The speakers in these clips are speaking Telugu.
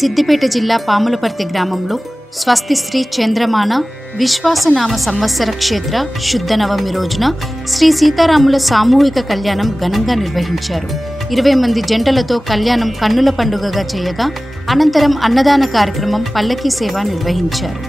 సిద్దిపేట జిల్లా పాములపర్తి గ్రామంలో స్వస్తి శ్రీ చంద్రమాన విశ్వాసనామ సంవత్సర క్షేత్ర శుద్ధ నవమి రోజున శ్రీ సీతారాముల సామూహిక కళ్యాణం ఘనంగా నిర్వహించారు. 20 మంది జంటలతో కళ్యాణం కన్నుల పండుగగా చేయగా అనంతరం అన్నదాన కార్యక్రమం పల్లకీ సేవ నిర్వహించారు.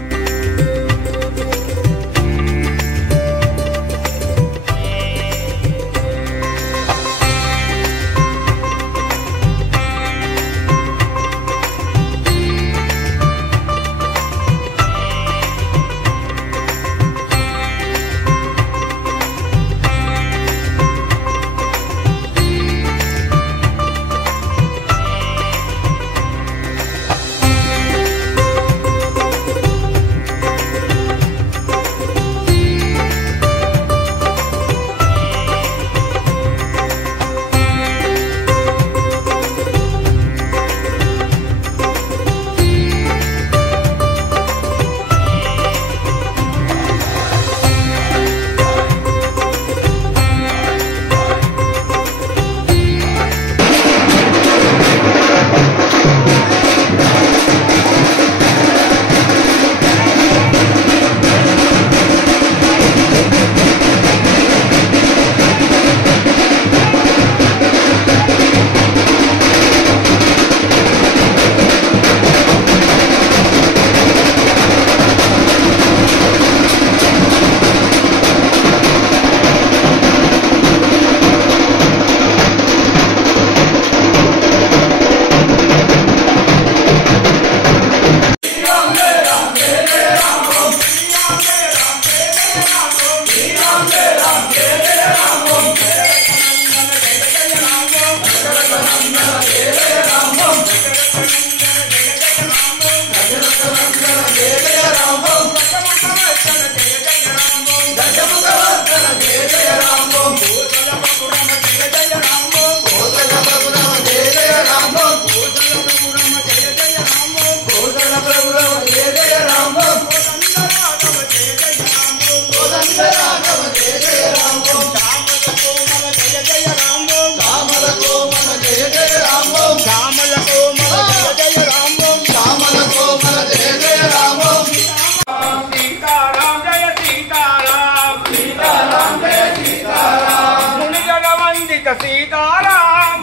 सीताराम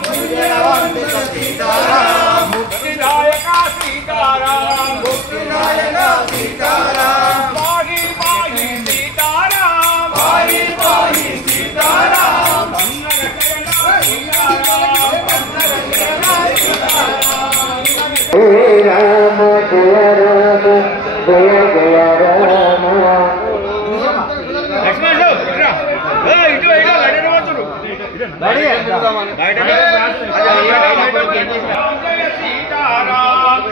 मुक्तिदायक सीताराम पाहि पाहि सीताराम सीताराम जय राम जय राम जय जय राम सीताराम